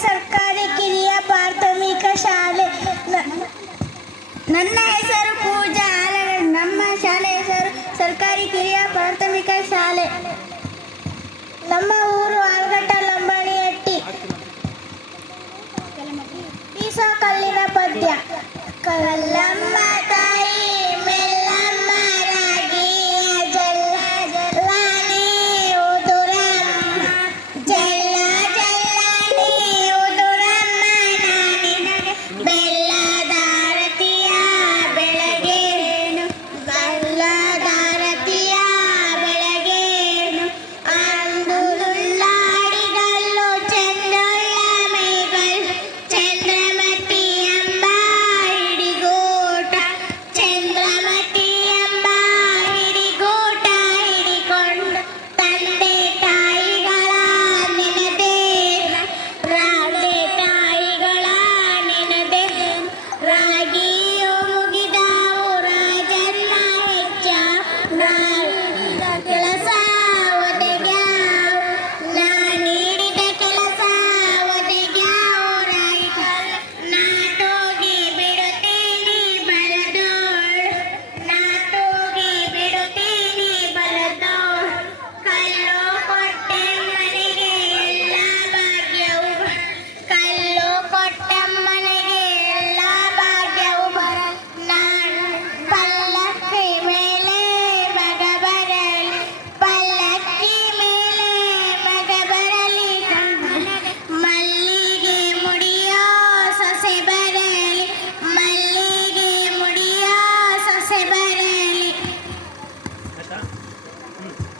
ಸರ್ಕಾರಿ ಕಿರಿಯ ಪ್ರಾಥಮಿಕ ಶಾಲೆ. ನನ್ನ ಹೆಸರು ಪೂಜಾ ಆಲಗಡ್. ನಮ್ಮ ಶಾಲೆ ಹೆಸರು ಸರ್ಕಾರಿ ಕಿರಿಯ ಪ್ರಾಥಮಿಕ ಶಾಲೆ. ನಮ್ಮ ಊರು ಆಲ್ಗಟ್ಟ ಲಂಬಾಣಿಹಟ್ಟಿ. ಬೀಸೋ ಕಲ್ಲಿನ ಪದ್ಯ. ಕಲ್ಲಮ್ಮ